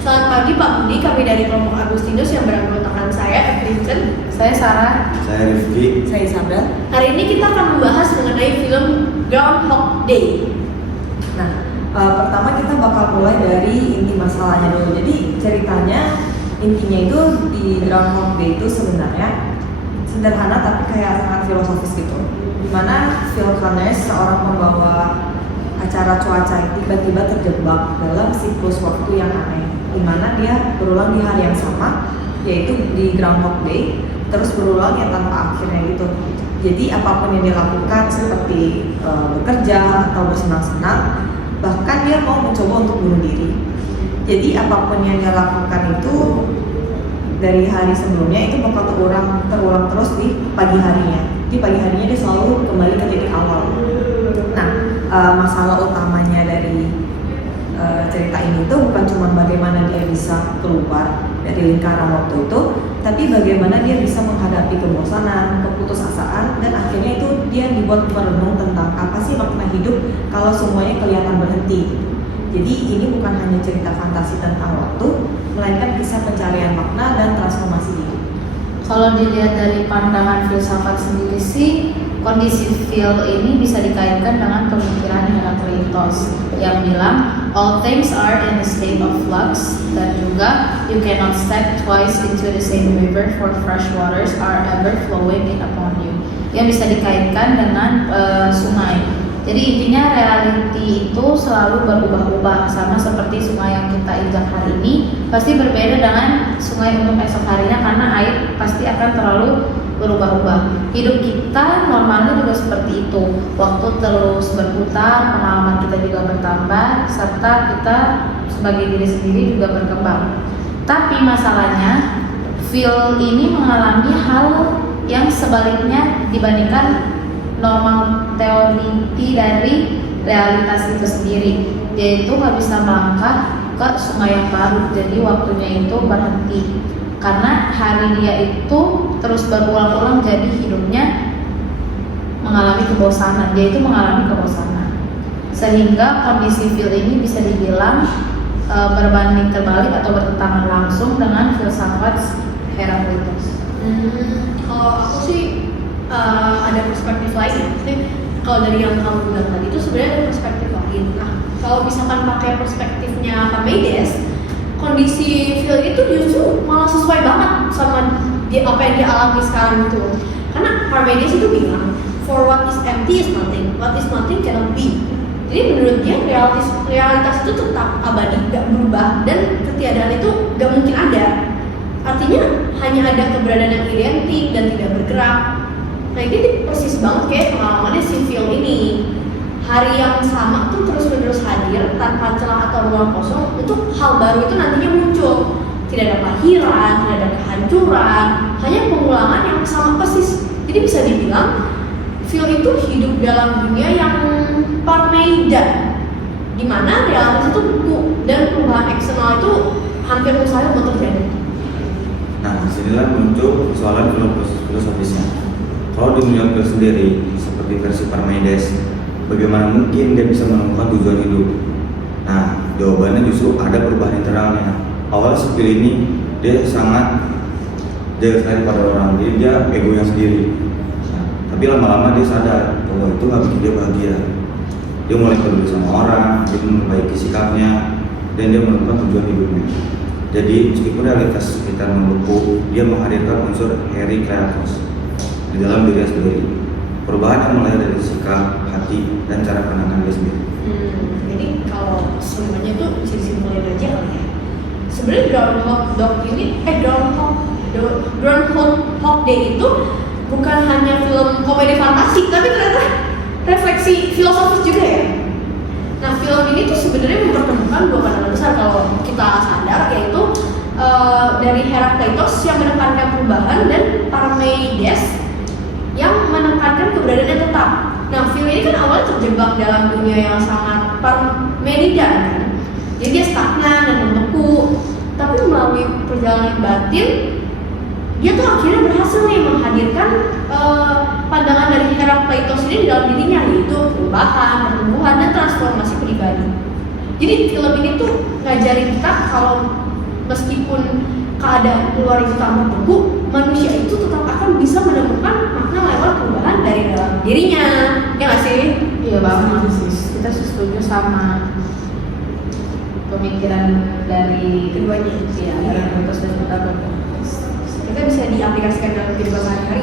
Selamat pagi Pak Budi, kami dari kelompok Agustinus yang beranggotakan saya, Evelyn, Saya Sarah. Saya Rifki. Saya Isabel. Hari ini kita akan membahas mengenai film Groundhog Day. Nah, pertama kita bakal mulai dari inti masalahnya dulu. Jadi ceritanya intinya itu di Groundhog Day itu sebenarnya sederhana tapi kayak sangat filosofis gitu. Dimana Phil Connors, seorang pembawa acara cuaca, tiba-tiba terjebak dalam siklus waktu yang aneh, dimana dia berulang di hari yang sama, yaitu di Groundhog Day, terus berulang ya tanpa akhirnya gitu. Jadi apapun yang dia lakukan seperti bekerja atau bersenang-senang, bahkan dia mau mencoba untuk bunuh diri. Jadi apapun yang dia lakukan itu dari hari sebelumnya itu bakal terulang terus di pagi harinya. Di pagi harinya dia selalu kembali ke titik awal. Nah, masalah utamanya dari cerita ini tuh bukan cuma bagaimana dia bisa keluar dari lingkaran waktu itu, tapi bagaimana dia bisa menghadapi kebosanan, keputusasaan, dan akhirnya itu dia dibuat merenung tentang apa sih makna hidup kalau semuanya kelihatan berhenti. Jadi ini bukan hanya cerita fantasi tentang waktu, melainkan kisah pencarian makna dan transformasi diri. Kalau dilihat dari pandangan filsafat sendiri sih, kondisi Phil ini bisa dikaitkan dengan pemikiran Heraclitus yang bilang all things are in a state of flux, dan juga you cannot step twice into the same river for fresh waters are ever flowing in upon you, yang bisa dikaitkan dengan sungai. Jadi intinya reality itu selalu berubah-ubah, sama seperti sungai yang kita injak hari ini pasti berbeda dengan sungai untuk esok harinya, karena air pasti akan terlalu berubah-ubah. Hidup kita normalnya juga seperti itu, waktu terus berputar, pengalaman kita juga bertambah, serta kita sebagai diri sendiri juga berkembang. Tapi masalahnya Phil ini mengalami hal yang sebaliknya dibandingkan normal teori dari realitas itu sendiri. Dia itu nggak bisa melangkah ke sungai yang baru, jadi waktunya itu berhenti karena hari dia itu terus berulang-ulang, jadi hidupnya mengalami kebosanan. Dia itu mengalami kebosanan sehingga kondisi Phil ini bisa dibilang berbanding terbalik atau bertentangan langsung dengan filsafat Heraclitus. Kalau aku sih ada perspektif lain. Jadi kalau dari yang kamu bilang tadi itu sebenarnya ada perspektif lain. Nah, kalau misalkan pakai perspektifnya Parmenides, kondisi Phil itu justru malah sesuai banget sama apa yang dia alami sekarang itu. Karena Parmenides itu bilang, for what is empty is nothing, what is nothing cannot be. Jadi menurut dia realitas itu tetap abadi, gak berubah, dan ketiadaan itu gak mungkin ada. Artinya hanya ada keberadaan yang identik dan tidak bergerak. Nah ini persis banget kayak pengalamannya si Phil ini. Hari yang sama tuh terus-menerus hadir tanpa celah atau ruang kosong untuk hal baru itu nantinya muncul. Tidak ada kelahiran, tidak ada kehancuran, hanya pengulangan yang sama persis. Jadi bisa dibilang Phil itu hidup dalam dunia yang Parmenidean, di mana realitas itu beku dan perubahan eksternal itu hampir mustahil untuk terjadi. Nah, disinilah muncul persoalan filosofisnya. Kalau di dunia Phil sendiri, seperti versi Parmenides, bagaimana mungkin dia bisa menemukan tujuan hidup? Nah, jawabannya justru ada perubahan internalnya. Awalnya si Phil ini dia sangat jaga sekali pada orang, jadi dia egonya sendiri. Nah, tapi lama-lama dia sadar bahwa itu nggak bikin dia bahagia. Dia mulai peduli sama orang, dia memperbaiki sikapnya, dan dia menemukan tujuan hidupnya. Jadi meskipun realitas sekitar membeku, dia menghadirkan unsur Heraclitus di dalam dirinya sendiri. Perubahan yang mulai dari sikap, hati, dan cara pandangan dia sendiri. Jadi kalau semuanya itu bisa disimpulin aja kali ya. Sebenarnya Groundhog Day itu bukan hanya film komedi fantasi, tapi ternyata refleksi filosofis juga ya. Nah film ini tuh sebenarnya mempertemukan dua pandangan besar kalau kita sadar, yaitu dari Heraclitus yang menekankan perubahan dan Parmenides yang menekankan keberadaan yang tetap. Nah, Phil ini kan awalnya terjebak dalam dunia yang sangat Parmenidean kan. Jadi dia stagnan dan membeku. Tapi melalui perjalanan batin, dia tuh akhirnya berhasil nih menghadirkan pandangan dari Heraclitus ini di dalam dirinya, yaitu perubahan, pertumbuhan, dan transformasi pribadi. Jadi film ini tuh ngajarin kita kalau meskipun keadaan luar itu tambah buruk, manusia itu tetap akan bisa menemukan makna lewat perubahan dari dalam dirinya. Ya nggak sih? Iya banget sih. Kita setuju sama pemikiran dari Keduanya. ya, dari Protos dan Protagoras. Kita bisa diaplikasikan dalam kehidupan sehari-hari